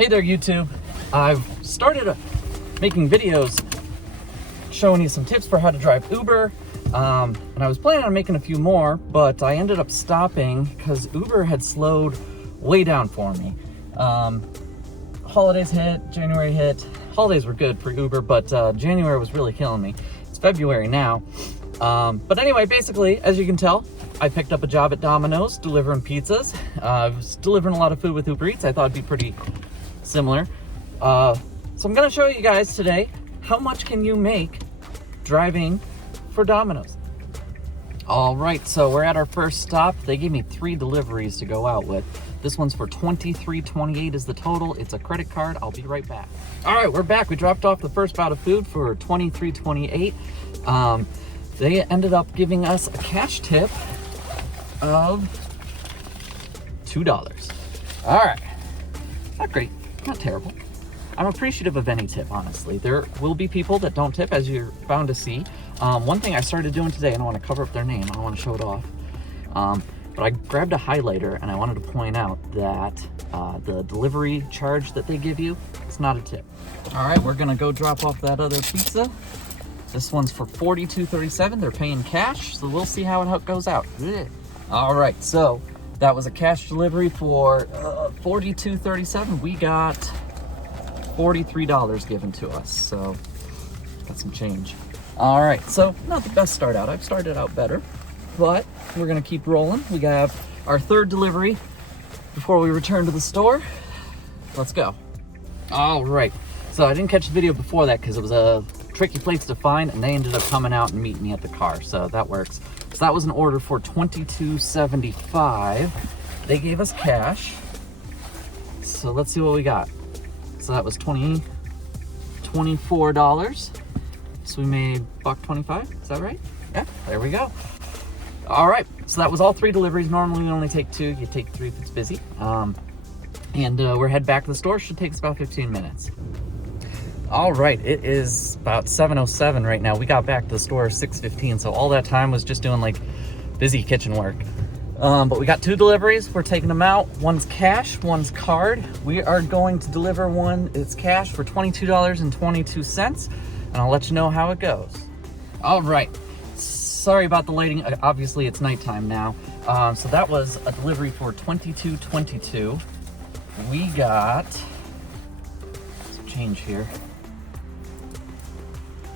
Hey there, YouTube. I've started making videos showing you some tips for how to drive Uber. And I was planning on making a few more, but I ended up stopping because Uber had slowed way down for me. Holidays hit, January hit. Holidays were good for Uber, but January was really killing me. It's February now. But anyway, basically, as you can tell, I picked up a job at Domino's delivering pizzas. I was delivering a lot of food with Uber Eats. I thought it'd be pretty similar. So I'm gonna show you guys today how much can you make driving for Domino's. All right, so we're at our first stop. They gave me 3 deliveries to go out with. This one's for $23.28 is the total. It's a credit card. I'll be right back. All right, we're back. We dropped off the first bout of food for $23.28. They ended up giving us a cash tip of $2. All right, not great, not terrible. I'm appreciative of any tip, honestly. There will be people that don't tip, as you're bound to see. One thing I started doing today, and I want to cover up their name, I don't want to show it off, but I grabbed a highlighter and I wanted to point out that the delivery charge that they give you, it's not a tip. All right, we're gonna go drop off that other pizza. This one's for $42.37. They're paying cash, so we'll see how it goes out. All right, so that was a cash delivery for $42.37. We got $43 given to us, so got some change. All right, so not the best start out. I've started out better, but we're gonna keep rolling. We got our third delivery before we return to the store. Let's go. All right, so I didn't catch the video before that because it was a tricky place to find, and they ended up coming out and meeting me at the car, so that works. So that was an order for $22.75. They gave us cash, so let's see what we got. So that was $24. So we made $1.25. Is that right? Yeah, there we go. All right, so that was all 3 deliveries. Normally we only take 2. You take 3 if it's busy. And we're headed back to the store. Should take us about 15 minutes. All right, it is about 7:07 right now. We got back to the store at 6:15, so all that time was just doing like busy kitchen work. But we got 2 deliveries. We're taking them out. One's cash, one's card. We are going to deliver one. It's cash for $22.22, and I'll let you know how it goes. All right. Sorry about the lighting. Obviously, it's nighttime now. So that was a delivery for $22.22. We got some change here.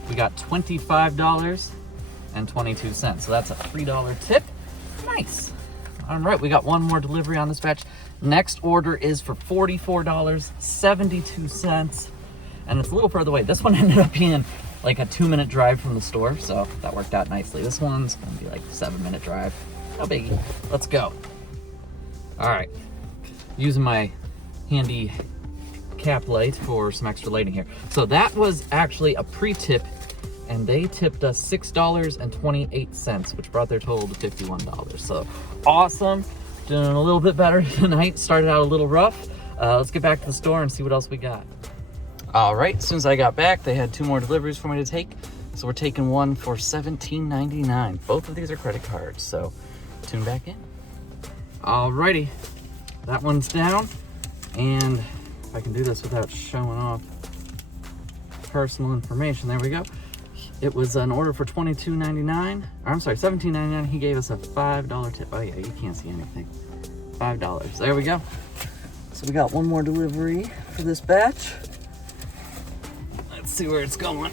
We got $25.22. So that's a $3 tip. Nice. All right, we got one more delivery on this batch. Next order is for $44.72, and it's a little further away. This one ended up being like a 2-minute drive from the store, so that worked out nicely. This one's gonna be like a 7-minute drive. No biggie. Let's go. All right, using my handy cap light for some extra lighting here. So that was actually a pre-tip, and they tipped us $6.28, which brought their total to $51. So awesome. Doing a little bit better tonight. Started out a little rough. Let's get back to the store and see what else we got. All right, as soon as I got back, they had 2 more deliveries for me to take. So we're taking one for $17.99. Both of these are credit cards, so tune back in. All righty, that one's down. And if I can do this without showing off personal information, there we go. It was an order for $22.99. I'm sorry, $17.99. He gave us a $5 tip. Oh yeah, you can't see anything. $5. There we go. So we got one more delivery for this batch. Let's see where it's going.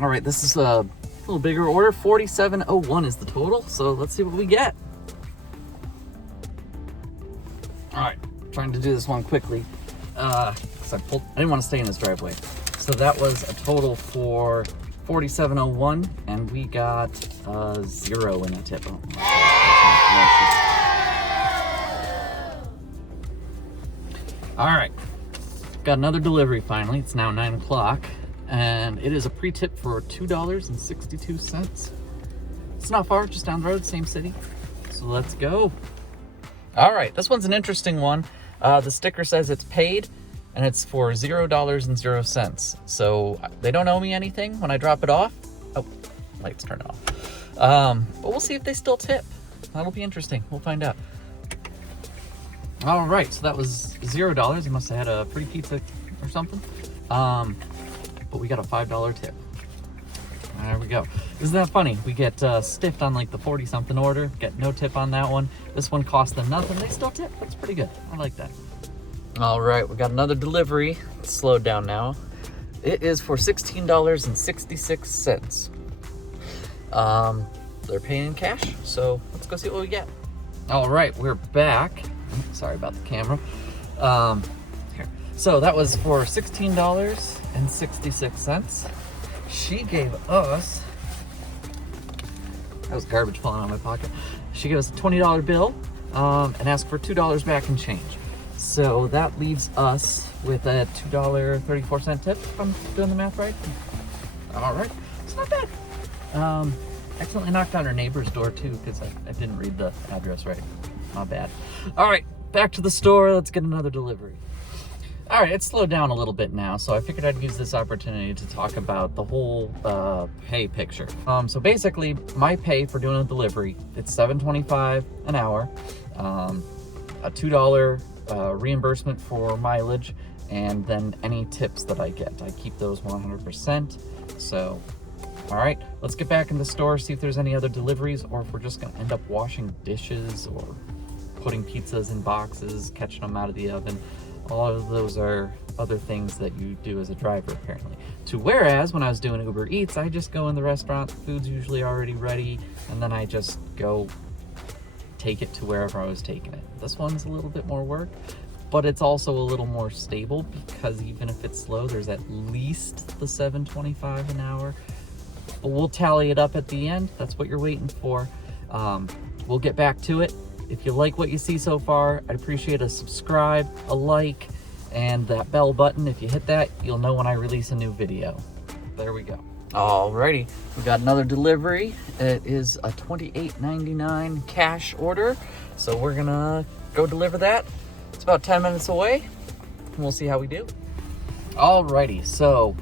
All right, this is a little bigger order. $47.01 is the total. So let's see what we get. All right, trying to do this one quickly. So I didn't want to stay in this driveway. So that was a total for $47.01, and we got 0 in a tip. Oh, all right, got another delivery finally. It's now 9 o'clock, and it is a pre-tip for $2.62. It's not far, just down the road, same city. So let's go. All right, this one's an interesting one. The sticker says it's paid, and it's for $0.00. So they don't owe me anything when I drop it off. Oh, lights turned off. But we'll see if they still tip. That'll be interesting. We'll find out. All right, so that was $0. He must have had a free pizza or something. But we got a $5 tip. There we go. Isn't that funny? We get stiffed on like the 40-something order, get no tip on that one. This one cost them nothing. They still tip. That's pretty good. I like that. All right, we got another delivery. It's slowed down now. It is for $16.66. They're paying in cash, so let's go see what we get. All right, we're back. Sorry about the camera. Here. So that was for $16.66. She gave us, that was garbage falling out of my pocket. She gave us a $20 bill and asked for $2 back in change. So that leaves us with a $2.34 tip, if I'm doing the math right. All right, it's not bad. Accidentally knocked on her neighbor's door too because I didn't read the address right. Not bad. All right, back to the store. Let's get another delivery. All right, it's slowed down a little bit now, so I figured I'd use this opportunity to talk about the whole pay picture. So basically, my pay for doing a delivery, it's $7.25 an hour, a $2 reimbursement for mileage, and then any tips that I get. I keep those 100%. So, all right, let's get back in the store, see if there's any other deliveries, or if we're just gonna end up washing dishes or putting pizzas in boxes, catching them out of the oven. All of those are other things that you do as a driver, apparently. Whereas when I was doing Uber Eats, I just go in the restaurant, the food's usually already ready, and then I just go take it to wherever I was taking it. This one's a little bit more work, but it's also a little more stable because even if it's slow, there's at least the $7.25 an hour. But we'll tally it up at the end. That's what you're waiting for. We'll get back to it. If you like what you see so far, I'd appreciate a subscribe, a like, and that bell button. If you hit that, you'll know when I release a new video. There we go. Alrighty, we got another delivery. It is a $28.99 cash order. So we're gonna go deliver that. It's about 10 minutes away, and we'll see how we do. Alrighty, so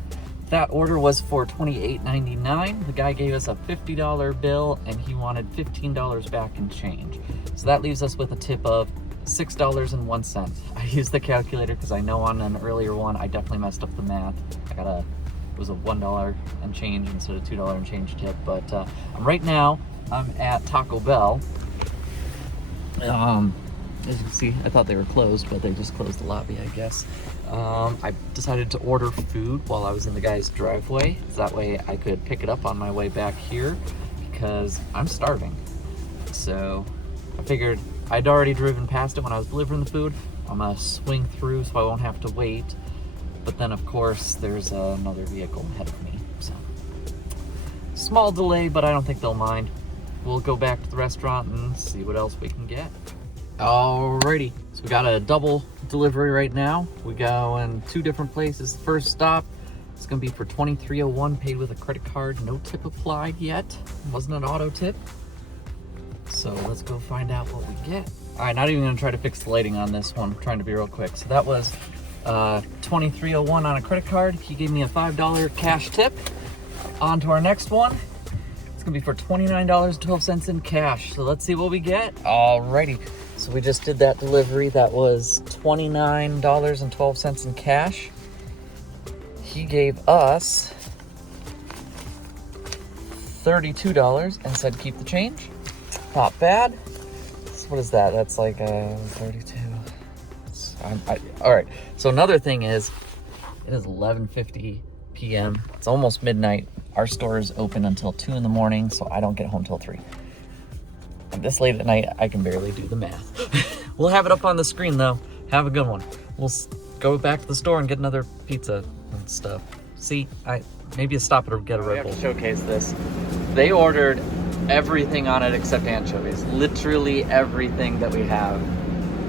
that order was for $28.99. The guy gave us a $50 bill and he wanted $15 back in change. So that leaves us with a tip of $6.01. I used the calculator because I know on an earlier one I definitely messed up the math. It was a $1 and change instead of $2 and change tip. But right now I'm at Taco Bell. As you can see, I thought they were closed, but they just closed the lobby, I guess. I decided to order food while I was in the guy's driveway. That way I could pick it up on my way back here because I'm starving. So I figured I'd already driven past it when I was delivering the food. I'm gonna swing through so I won't have to wait. But then of course there's another vehicle ahead of me. So small delay, but I don't think they'll mind. We'll go back to the restaurant and see what else we can get. Alrighty, so we got a double delivery right now. We go in 2 different places. First stop, it's gonna be for $23.01, paid with a credit card. No tip applied yet. Wasn't an auto tip. So let's go find out what we get. All right, not even gonna try to fix the lighting on this one. I'm trying to be real quick. So that was $23.01 on a credit card. He gave me a $5 cash tip. On to our next one. It's gonna be for $29.12 in cash. So let's see what we get. Alrighty. So we just did that delivery. That was $29.12 in cash. He gave us $32 and said keep the change. Not bad. So what is that? That's like 32. All right. So another thing is, it is 11:50 p.m. It's almost midnight. Our store is open until 2 in the morning, so I don't get home till 3. And this late at night, I can barely do the math. We'll have it up on the screen though. Have a good one. We'll go back to the store and get another pizza and stuff. See, maybe stop it or get a Red Bull. We have to showcase this. They ordered everything on it except anchovies. Literally everything that we have.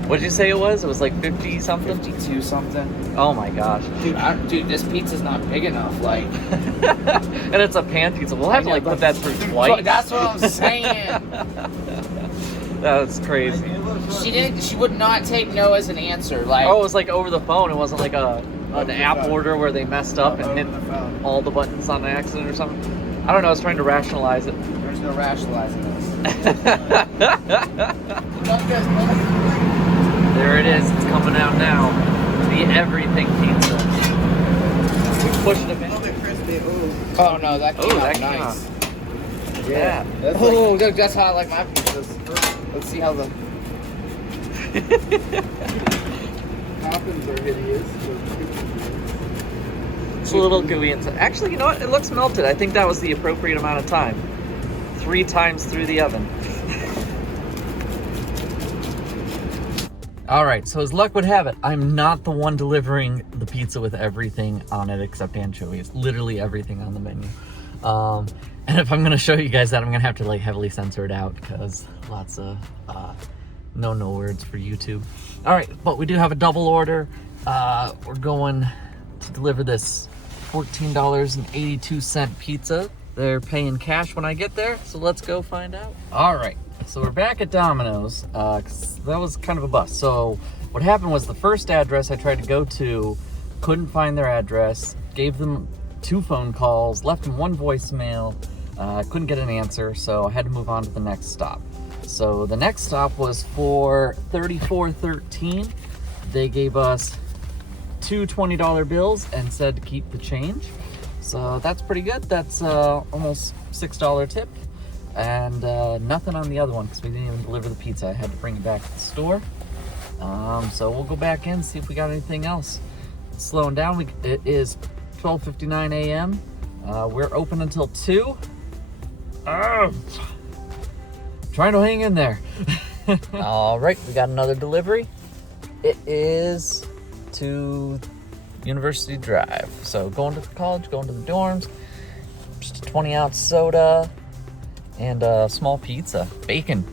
What did you say it was? It was like 50 something? 52 something. Oh my gosh. Dude, this pizza's not big enough, like. And it's a pan pizza. We'll have to like put that through twice. That's what I'm saying. That's crazy. She would not take no as an answer. Like, oh, it was like over the phone. It wasn't like an app order where they messed up and hit all the buttons on accident or something. I don't know. I was trying to rationalize it. There's no rationalizing this. there it is. It's coming out now. The everything pizza. We pushed it in. Oh no, that came out came nice. out. Yeah. That's how I like my pizzas. Let's see how the toppings are hideous. It's a little gooey inside. Actually, you know what? It looks melted. I think that was the appropriate amount of time. 3 times through the oven. All right, so as luck would have it, I'm not the one delivering the pizza with everything on it except anchovies. Literally everything on the menu. And if I'm gonna show you guys that, I'm gonna have to like heavily censor it out because lots of no words for YouTube. All right, but we do have a double order. We're going to deliver this $14.82 pizza. They're paying cash when I get there, so let's go find out. All right, so we're back at Domino's. 'Cause that was kind of a bust. So what happened was the first address I tried to go to, couldn't find their address, gave them 2 phone calls, left them 1 voicemail, couldn't get an answer, so I had to move on to the next stop. So the next stop was for 3413. They gave us 2 $20 bills and said to keep the change. So that's pretty good. That's almost $6 tip. And nothing on the other one because we didn't even deliver the pizza. I had to bring it back to the store. So we'll go back in, see if we got anything else. It's slowing down. It is 12:59 a.m. We're open until 2. Trying to hang in there. All right, we got another delivery. It is to University Drive. So going to the college, going to the dorms, just a 20-ounce soda and a small pizza. Bacon.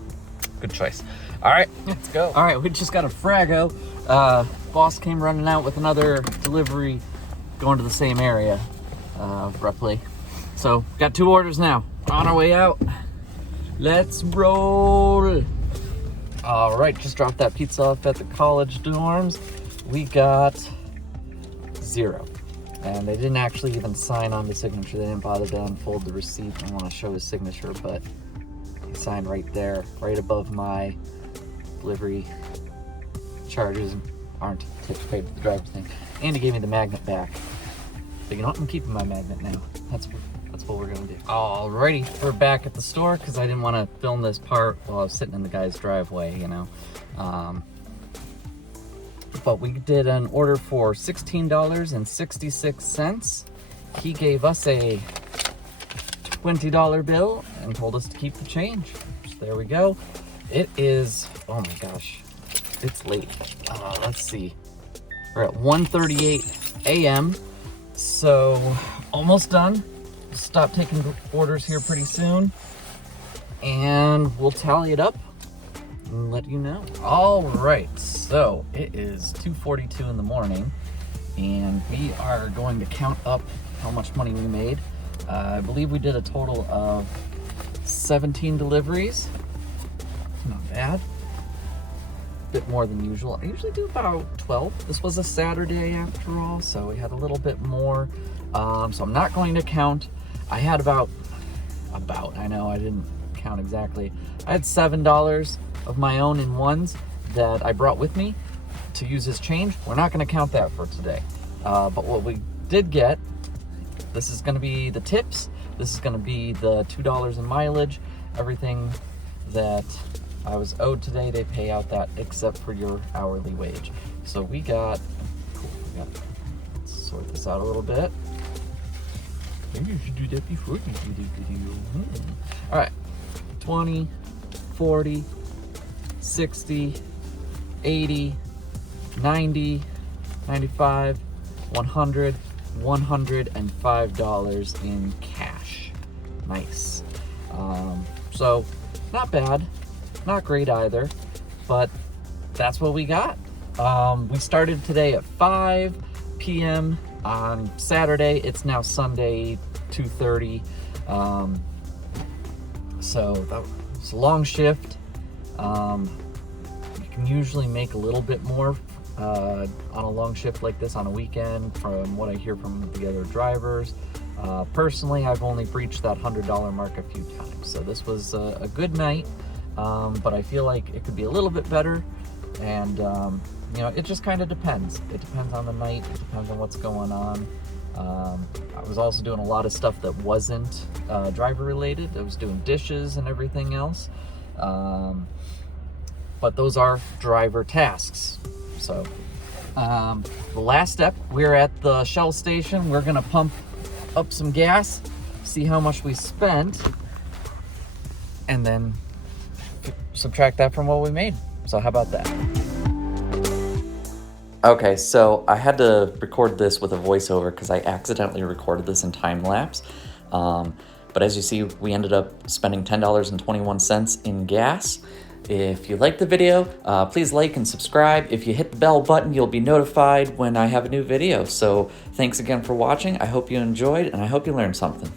Good choice. All right, let's go. All right, we just got a Fraggo. Boss came running out with another delivery going to the same area, roughly. So got 2 orders now. On our way out. Let's roll. All right, just dropped that pizza off at the college dorms. We got 0. And they didn't actually even sign on the signature. They didn't bother to unfold the receipt. I want to show his signature, but he signed right there, right above my delivery charges aren't tips paid for the driver's thing. And he gave me the magnet back. But you know what? I'm keeping my magnet now. That's what we're gonna do. Alrighty, we're back at the store because I didn't want to film this part while I was sitting in the guy's driveway, you know. But we did an order for $16.66. He gave us a $20 bill and told us to keep the change. So there we go. It is, oh my gosh, it's late. Let's see. We're at 1:38 a.m. So almost done. Stop taking orders here pretty soon. And we'll tally it up and let you know. All right, so it is 2:42 in the morning and we are going to count up how much money we made. I believe we did a total of 17 deliveries. Not bad. Bit more than usual. I usually do about 12. This was a Saturday after all, so we had a little bit more. So I'm not going to count. I had about, I know I didn't count exactly. I had $7 of my own in ones that I brought with me to use as change. We're not going to count that for today. But what we did get, this is going to be the tips. This is going to be the $2 in mileage. Everything that I was owed today, they pay out that except for your hourly wage. So we got, let's sort this out a little bit. Maybe you should do that before you do the video. All right, 20, 40, 60, 80, 90, 95, 100, $105 in cash. Nice. So not bad, not great either, but that's what we got. We started today at 5 p.m. on Saturday. It's now Sunday, 2:30. So that was a long shift. You can usually make a little bit more on a long shift like this on a weekend from what I hear from the other drivers. Personally, I've only breached that $100 mark a few times. So this was a good night, but I feel like it could be a little bit better. And you know, it just kind of depends. It depends on the night. It depends on what's going on. I was also doing a lot of stuff that wasn't driver related. I was doing dishes and everything else. But those are driver tasks. So the last step, we're at the Shell station. We're gonna pump up some gas, see how much we spent, and then subtract that from what we made. So how about that? Okay, so I had to record this with a voiceover because I accidentally recorded this in time lapse. But as you see, we ended up spending $10.21 in gas. If you liked the video, please like and subscribe. If you hit the bell button, you'll be notified when I have a new video. So thanks again for watching. I hope you enjoyed, and I hope you learned something.